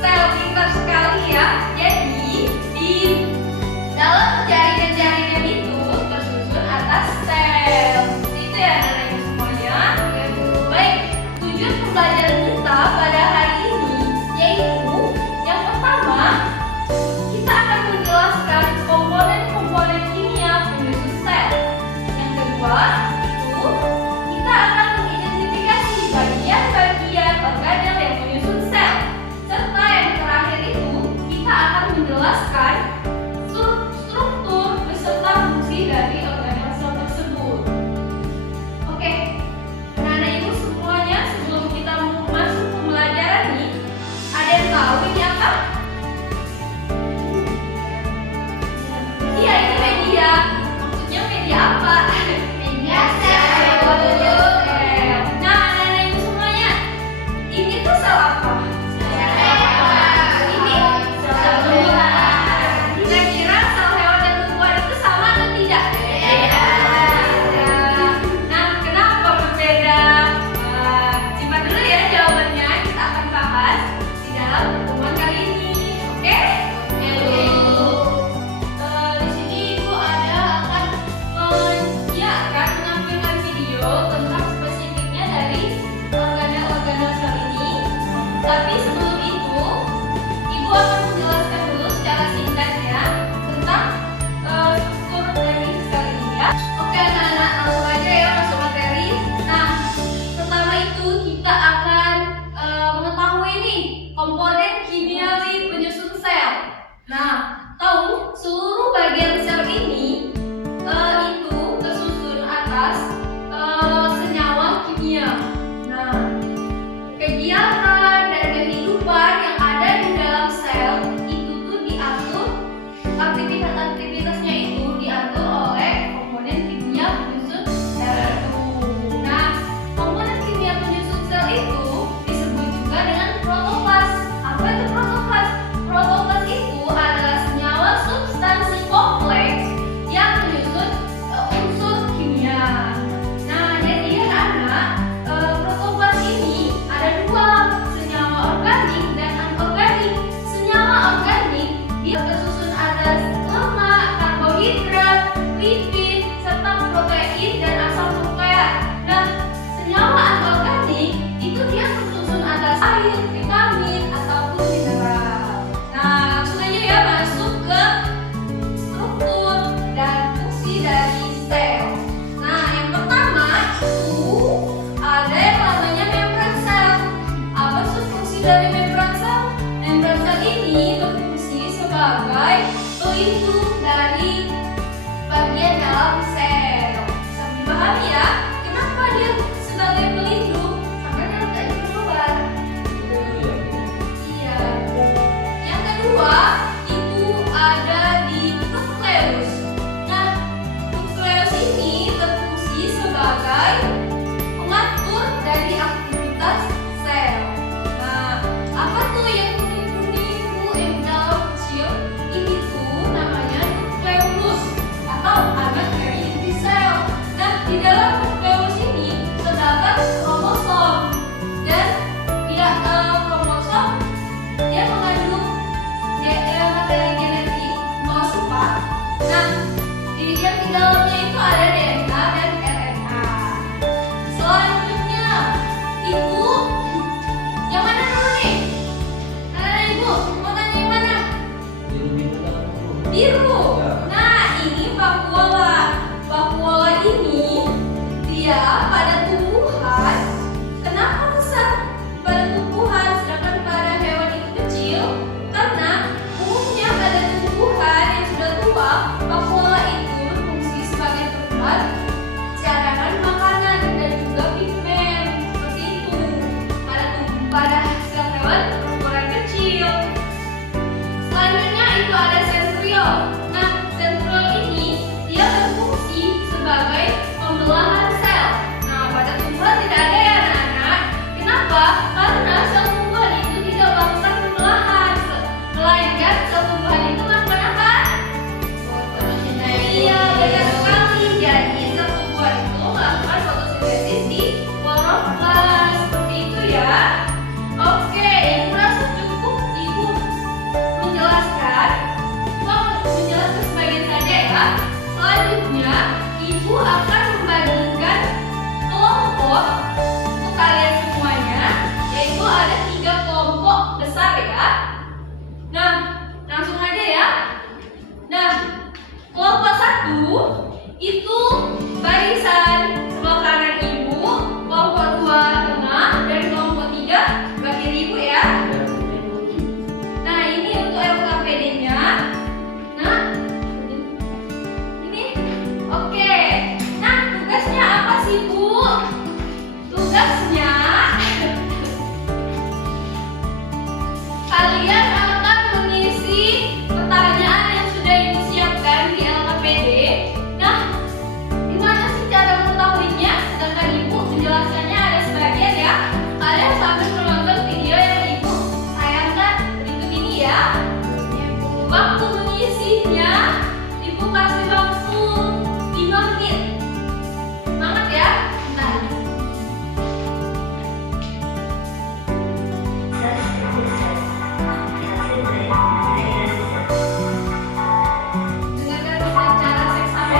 sel pintar sekali ya. Jadi di dalam jaringan-jaringan itu tersusun atas sel. Itu ya anak-anak ibu semuanya. Baik, tujuan pembelajaran kita pada hari ini yaitu yang pertama, kita akan menjelaskan komponen-komponen kimia penyusun sel. Yang kedua, itu kita akan mengidentifikasi bagian-bagian organel yang menyusun sel. Serta yang terakhir itu, kita akan menjelaskan struktur beserta fungsi dari organel sel tersebut. Oke, anak-anak ibu semuanya, sebelum kita masuk pembelajaran nih, ada yang tahu ini apa? Iya, ini media. Maksudnya media apa? Media sel. Nah, anak-anak ibu semuanya, ini tuh sel apa? Ini sel tumbuhan. Kira-kira sel hewan dan tumbuhan itu sama atau tidak? Beda. Nah, kenapa berbeda? Simpan dulu ya jawabannya. Kita akan bahas di dalam pertemuan kali ini. Oke? Di sini ibu akan menampilkan video tentang spesifiknya dari organel-organel sel ini. Tapi sebelum itu, ibu akan menjelaskan dulu secara singkat ya tentang struktur dari sel ini ya. Oke anak-anak, langsung aja ya masuk materi. Nah, pertama itu kita akan mengetahui nih komponen kimiawi penyusun sel. Nah, tahu seluruh bagian sel ini itu tersusun atas senyawa kimia. Nah, kegiatan dan kehidupan yang ada di dalam sel itu tuh diatur, aktivitas-aktivitasnya itu diatur oleh komponen kimia penyusun sel itu. Nah, komponen kimia penyusun sel itu disebut juga dengan protoplas. Apa itu protoplas? Protoplas itu adalah senyawa substansi kompleks yang menyusun unsur kimia. Nah, jadi anak, protoplas ini ada dua, senyawa organik dan anorganik. Senyawa organik dia tersusun atas lemak, karbohidrat, lipid, serta protein dan asam nukleat. Nah, senyawa anorganik itu dia tersusun atas air, vitamin ataupun mineral. Nah, langsung aja ya masuk ke struktur dan fungsi dari sel. Nah, yang pertama itu ada yang namanya membran sel. Apa sih fungsi dari membran sel? Membran sel ini berfungsi sebagai pelindung dari bagian dalam sel. Bisa dipahami ya? Kenapa dia sebagai pelindung? Karena tidak keluar. Iya. Yang kedua itu ada di nukleus. Nah, nukleus ini berfungsi sebagai pengatur dari aktivitas sel. Nah, apa tuh yang kuning-kuning bu yang dalam kecil? Ini tuh namanya nukleus atau anak dari inti sel. Nah, di dalam nukleus ini terdapat kromosom dan kromosom dia mengandung materi genetik 04. Nah, yang di dalamnya itu ada DNA dan RNA. Selanjutnya itu yang mana dulu nih? Anak ibu mau tanya yang mana? Biru. Nah, ini vakuola. Vakuola ini dia pada tumbuhan. Kenapa besar pada tumbuhan sedangkan pada hewan itu kecil? Karena umumnya pada tumbuhan yang sudah tua, vakuola itu berfungsi sebagai tempat cadangan makanan dan juga pigmen. Seperti itu. Pada sel hewan berukuran kecil. Selanjutnya itu ada sentriol. Nah, sentriol ini dia berfungsi sebagai pembelahan sel. Nah, pada tumbuhan tidak ada ya anak-anak. Kenapa? Karena sel tumbuhan itu tidak melakukan pembelahan, melainkan sel tumbuhan itu melakukan apa? Iya, benar sekali. Jadi sel tumbuhan itu melakukan fotosintesis di kloroplas. Seperti itu ya. Oke, yang diskusinya. Ibu kasih waktu 5 menit. Semangat ya. Bentar. Dengarkan secara seks sampai.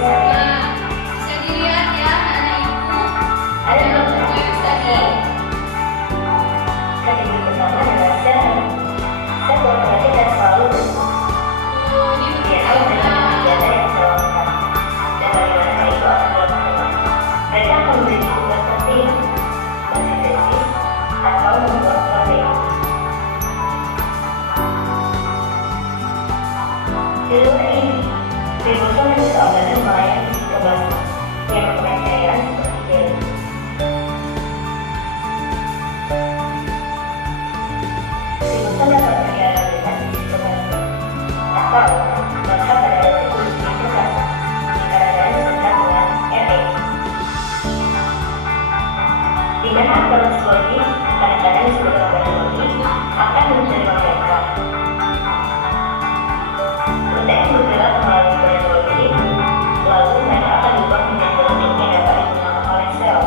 Nah, bisa dilihat ya anak ibu ada logo Webs tadi. Oh, ini Mereka akan memiliki tugas penting, konsistensi, atau membuat protein. Di luar ini, ribosom menjadi organ melayani sitoplasma yang mempunyai cairan seperti gel. Ribosom dapat berrealitas di sitoplasma atau melekat pada residu di sitoplasma jika radanya dekat dengan RNA. Di mana psikologi kadang-kadang disebut patologi akan menerima mereka. Protein bergerak melalui patologi, lalu mereka akan dibuat menjadi protein yang dapat digunakan oleh sel.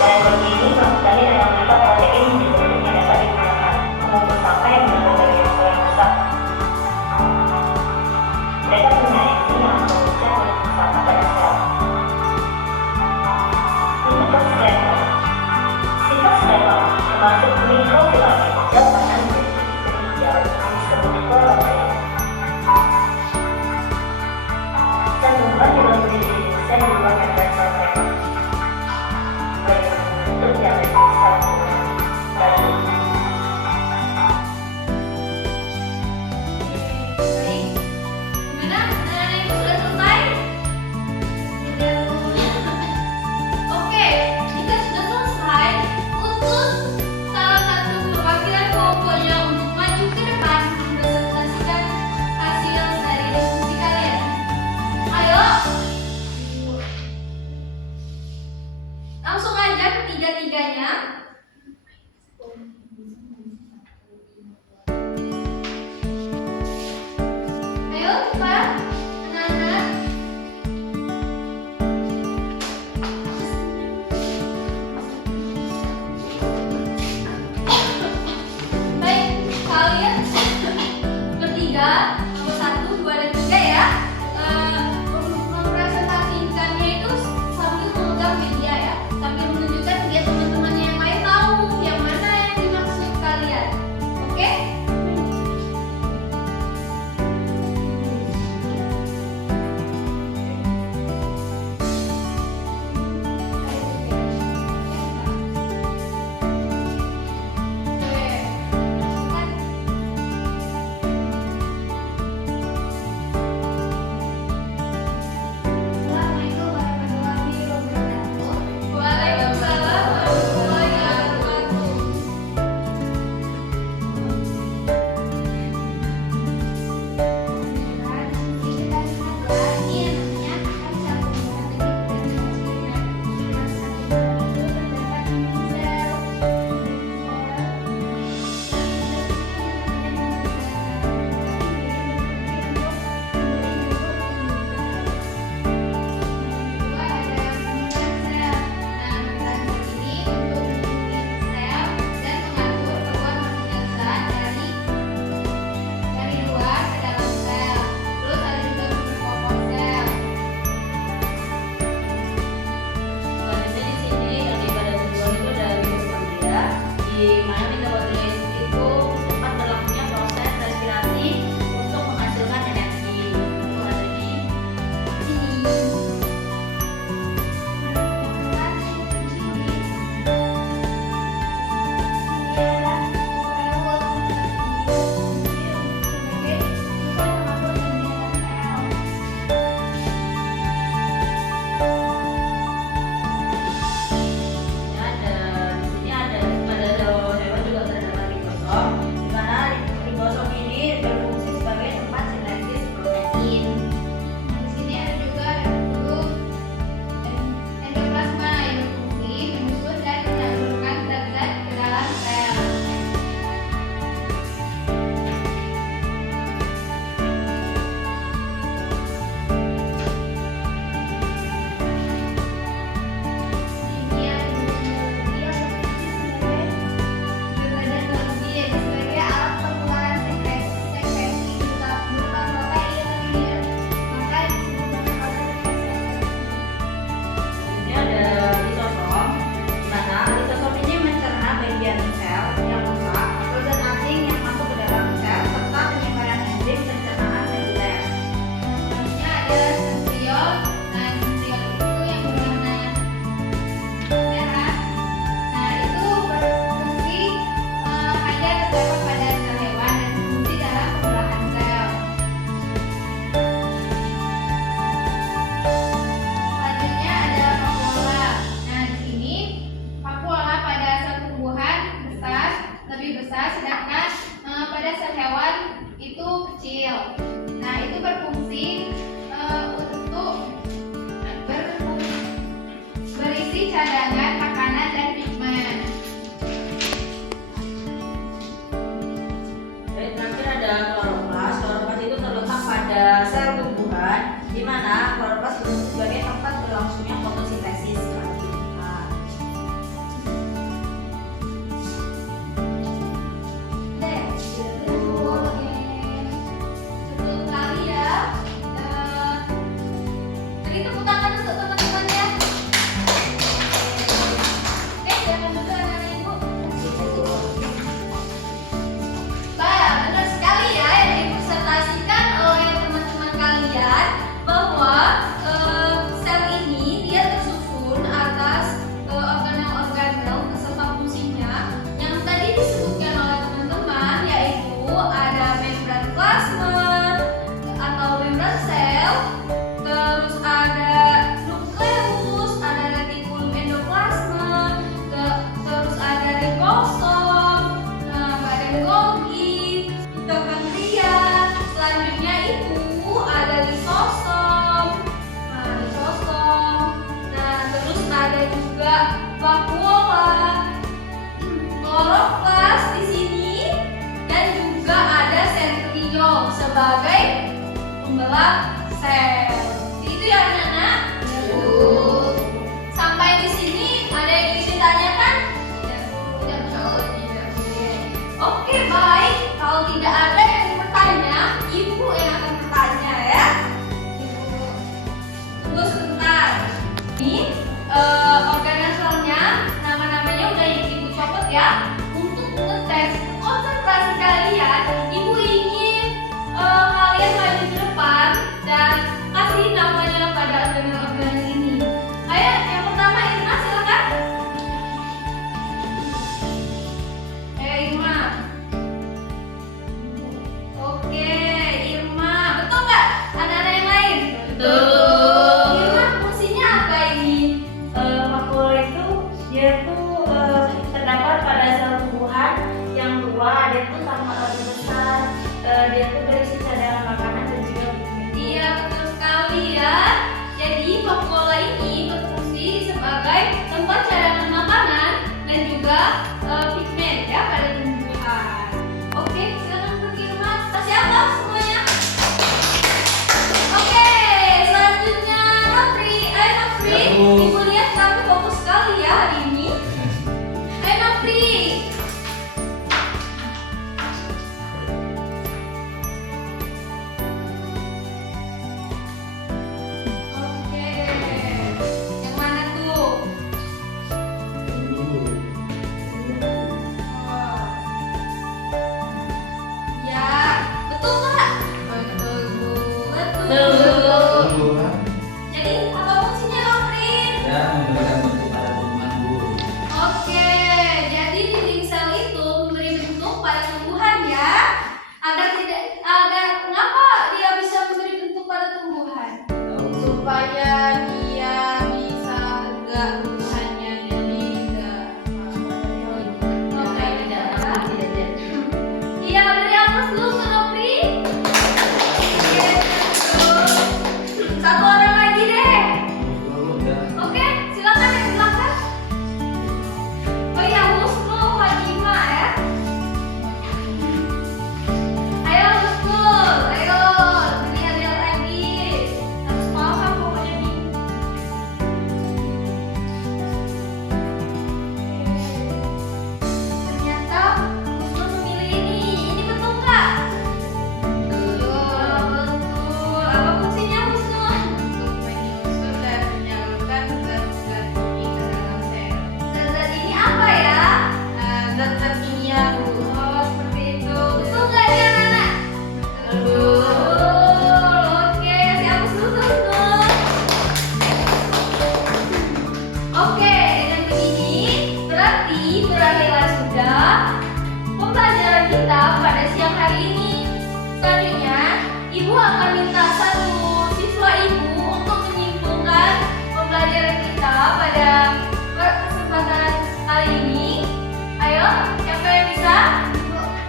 Patologi ini maksudnya adalah mengubah protein menjadi protein yang dapat digunakan mengumpul sampah yang berada dari sel yang rusak. Mereka punya enzim yang memecah molekul sampah pada sel. Sifat skeleton termasuk mikrofilamen zat makanan berfungsi hijau yang disebut kloroplast. Zat tumbuhan juga memiliki desain di luar membran sel mereka, baik bentuk yang besar bagi. baik. Gimana? Anak-anak ibu sudah selesai? Oke, jika sudah selesai, utus salah satu perwakilan kelompoknya untuk maju ke depan mempresentasikan hasil dari diskusi kalian. Ayo, langsung aja ketiga-tiganya. Ayo, cepat, anak-anak. Baik, kalian bertiga, nomor 1, 2, dan 3 ya. Mempresentasikannya itu sambil memegang media ya, sambil menunjukkan dia teman-temannya yang lain cadangan makanan dan pigmen. Baik, terakhir ada kloroplas. Kloroplas itu terletak pada sel tumbuhan, di mana kloroplas berfungsi sebagai tempat berlangsungnya fotosintesis. Betul sekali ya. Beri tepuk tangan untuk teman-temannya. Oke, silakan dulu anak-anak ibu. Baik, benar sekali ya yang dipresentasikan oleh teman-teman kalian bahwa sel ini dia tersusun atas organel-organel beserta fungsinya yang tadi disebutkan oleh teman-teman, yaitu ada membran plasma atau membran sel, terus ada nukleus, ada retikulum endoplasma, terus ada ribosom, badan Golgi, mitokondria. Selanjutnya itu ada lisosom. Nah, terus ada juga vakuola, kloroplas di sini, dan juga ada sentriol sebagai pembelah sel. Itu ya anak-anak. Sampai di sini ada yang ingin ditanyakan? Tidak. Oke, baik. Kalau tidak ada yang ingin bertanya, ibu yang akan bertanya ya. Tunggu sebentar. Ini organel-selnya, nama-namanya udah ibu copot ya. Untuk ngetes konsentrasi kalian, ibu ingin kalian maju ke depan dan kasih namanya pada organel-organel ini. Ayo, yang pertama Irma, silakan. Irma. Oke, Irma. Betul nggak? Anak-anak yang lain? Betul. Irma, fungsinya apa ini? Vakuola itu dia tuh terdapat pada sel tumbuhan yang tua, dia tuh sangat lebih besar, dia tuh berisi cadangan makanan dan juga pigmen. Iya, betul sekali ya. Jadi vakuola ini berfungsi sebagai tempat cadangan makanan dan juga pigmen ya pada tumbuhan. Oke, silakan untuk Irma. Kasih aplaus semuanya. Oke, selanjutnya Nofri. Ayo Nofri, Ya, Bu. ibu lihat kamu fokus sekali ya hari ini. Ayo Nofri. Oke, yang mana tuh? Ya, betul nggak? Betul, Bu. Betul. Jadi apa fungsinya Nofrin? Ya, memberikan bentuk pada tumbuhan Bu. Oke, jadi dinding sel itu memberi bentuk pada tumbuhan ya. Agar kenapa dia bisa memberi bentuk pada tumbuhan? Supaya dia bisa tegak tumbuhannya, jadi enggak Iya, beri aplaus dulu ke Nofri. Oke, betul. Satu orang lagi deh. Oke, silakan yang belakang. Oh iya, Husnul Hadimah ya. Ayo Husnul, ayo lihat lagi. Harus paham pokoknya nih. Ternyata Husnul memilih ini. Ini betul nggak? Betul. Apa fungsinya Husnul? Untuk menyusun dan menyalurkan zat-zat kimia ke dalam sel. Zat-zat ini apa ya? Zat-zat kimia Bu. Oh, seperti itu. Betul nggak ya anak-anak? Betul. Oke, siap Husnul. Oke, dengan begini berarti berakhirlah sudah pembelajaran kita pada siang hari ini. Selanjutnya, Ibu akan minta satu siswa Ibu untuk menyimpulkan pembelajaran kita pada kesempatan kali ini. Ayo, siapa yang bisa?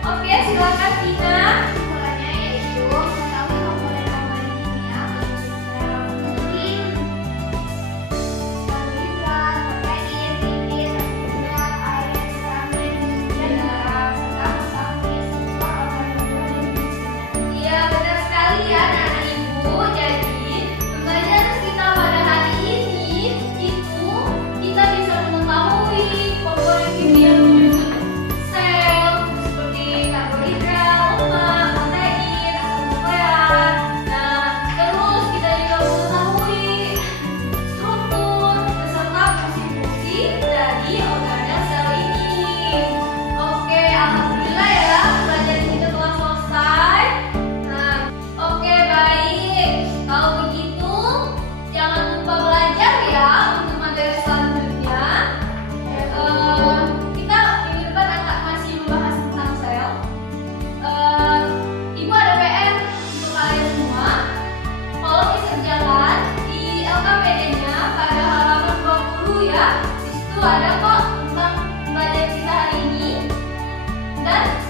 Oke, silakan Tina. Simpulannya yaitu mengetahui komponen-komponen kimia secara mungkin, karbohidrat, protein, ada kok tentang pembelajaran kita hari ini. Dan